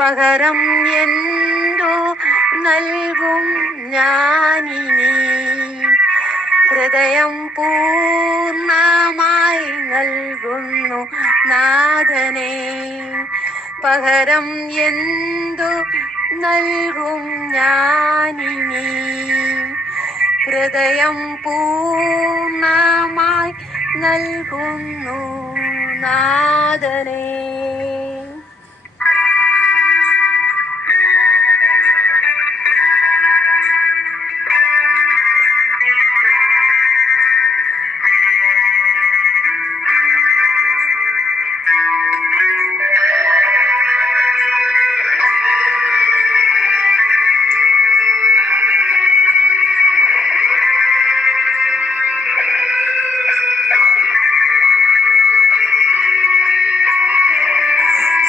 പകരം എന്തു നൽകും ഞാനിനി? ഹൃദയം പൂർണ്ണമായി നൽകുന്നു നാഥനെ. പകരം എന്തു നൽകും ഞാനിനി? ഹൃദയം പൂർണ്ണമായി നൽകുന്നു നാഥനെ.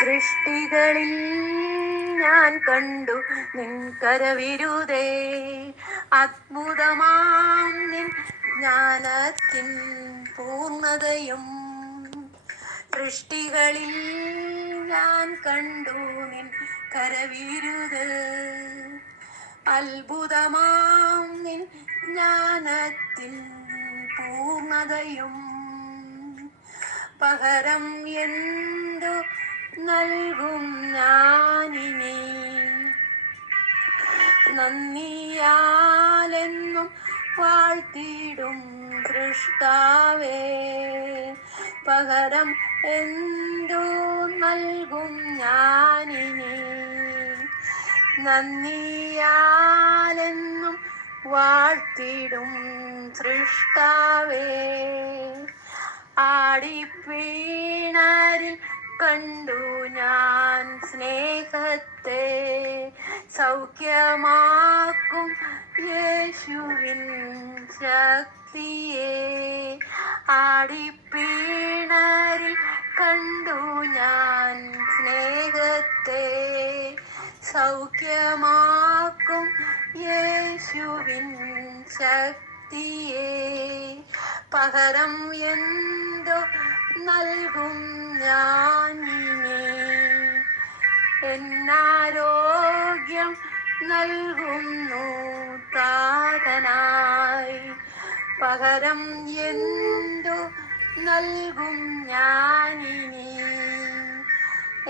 സൃഷ്ടികളിൽ ഞാൻ കണ്ടു നിൻ കരവിരുതേ, അത്ഭുതമാം നിൻ ജ്ഞാനത്തിൻ പൂർണ്ണതയും. സൃഷ്ടികളിൽ ഞാൻ കണ്ടു നിൻ കരവിരുത്, അത്ഭുതമാം നിൻ ജ്ഞാനത്തിൻ പൂർണ്ണതയും. പകരം എന്തു നൽകും ഞാനിനി? നന്ദിയാലെന്നും വാഴ്ത്തിടും സൃഷ്ടാവേ. പകരം എന്തു നൽകും ഞാനിനി? നന്ദിയാലെന്നും വാഴ്ത്തിടും സൃഷ്ടാവേ. ആടിപ്പീണരിൽ കണ്ടു ഞാൻ സ്നേഹത്തെ, സൗഖ്യമാക്കും യേശുവിൻ ശക്തിയെ. ആടിപ്പീണരിൽ കണ്ടു ഞാൻ സ്നേഹത്തെ, സൗഖ്യമാക്കും യേശുവിൻ ശക്തിയെ. പകരം എന്തു നൽകും ഞാനിനി? എന്നാരോഗ്യം നൽകുന്നു താതനായി. പകരം എന്തു നൽകും ഞാനിനി?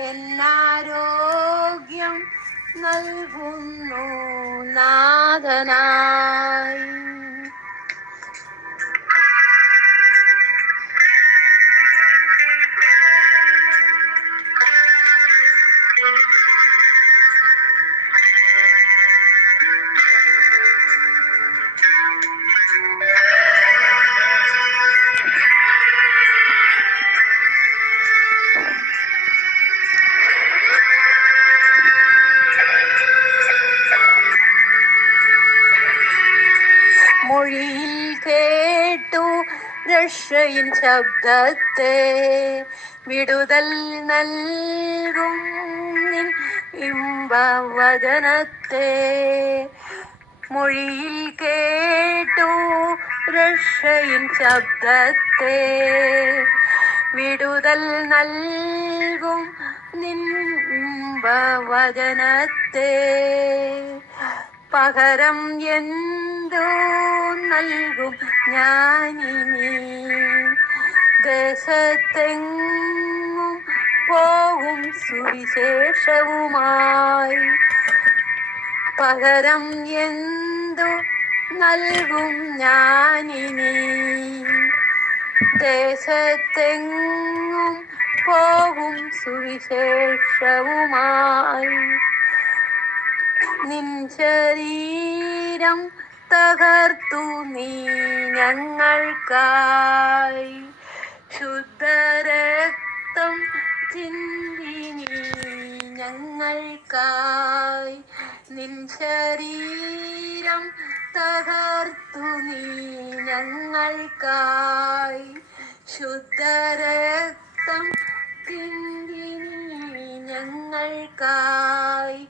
എന്നാരോഗ്യം നൽകുന്നു നാഥനായി. മൊഴിയിൽ കേട്ടു രക്ഷയിൻ ശബ്ദത്തെ, വിടുതൽ നൽകും നിൻ ഇമ്പവചനത്തെ. മൊഴിയിൽ കേട്ടു രക്ഷയിൻ ശബ്ദത്തെ, വിടുതൽ നൽകും നിൻ ഇമ്പവചനത്തെ. പകരം എന്തു നൽകും ഞാനിനി? ദേശത്തെങ്ങും പോകും സുവിശേഷവുമായി. പകരം എന്തു നൽകും ഞാനിനി? ദേശത്തെങ്ങും പോകും സുവിശേഷവുമായി. നിൻ ശരീരം തകർത്തു നീ ഞങ്ങൾക്കായി, ശുദ്ധരക്തം ചിന്തി നീ ഞങ്ങൾക്കായി. നിൻ ശരീരം തകർത്തു നീ ഞങ്ങൾക്കായി, ശുദ്ധരക്തം ചിന്തി നീ ഞങ്ങൾക്കായി.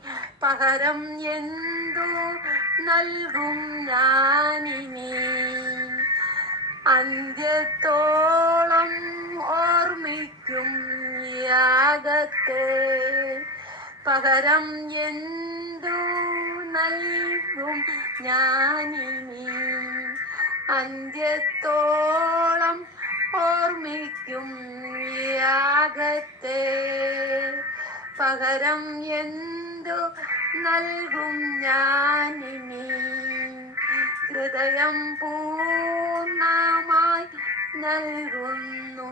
പകരം എന്തു നൽകും ഞാനിനി? അന്ത്യത്തോളം ഓർമ്മിക്കും യാഗത്തെ, പകരം എന്തു നൽകും ഞാനിനി അന്ത്യത്തോളം ഓർമ്മിക്കും യാഗത്തെ. പകരം എന്തു നൽകും ഞാനിനി ഹൃദയം പൂർണ്ണമായി നൽകുന്നു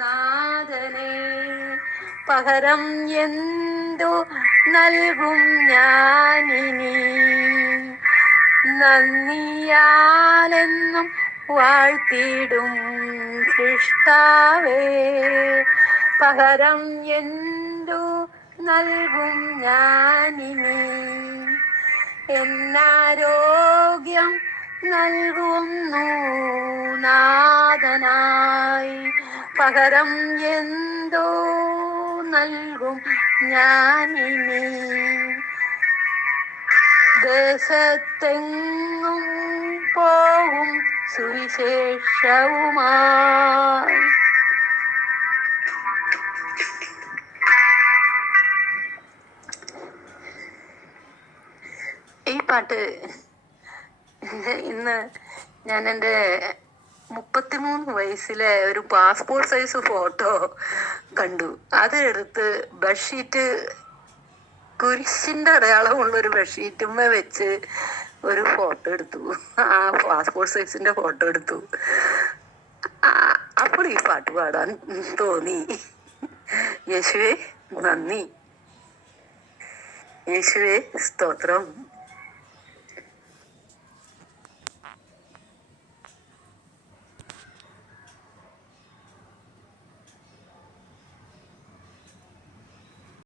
നാഥനെ. പകരം എന്തു നൽകും ഞാനിനി നന്ദിയാലെന്നും വാഴ്ത്തിടും സൃഷ്ടാവേ. പകരം എന്തു നൽകും ഞാനിനി എന്നാരോഗ്യം നൽകുന്നു നാഥനായി. പകരം എന്തോ നൽകും ഞാനിനി ദേശത്തെങ്ങും പോകും സുവിശേഷവുമായി. ഈ പാട്ട് ഇന്ന് ഞാൻ എൻ്റെ 33 വയസ്സിലെ ഒരു പാസ്പോർട്ട് സൈസ് ഫോട്ടോ കണ്ടു. അതെടുത്ത് ബെഡ്ഷീറ്റ് കുരിശിൻ്റെ അടയാളമുള്ളൊരു ബെഡ്ഷീറ്റുമ്മ വെച്ച് ഒരു ഫോട്ടോ എടുത്തു. ആ പാസ്പോർട്ട് സൈസിൻ്റെ ഫോട്ടോ എടുത്തു. അപ്പോൾ ഈ പാട്ട് പാടാൻ തോന്നി. യേശുവേ നന്ദി, യേശുവേ സ്തോത്രം.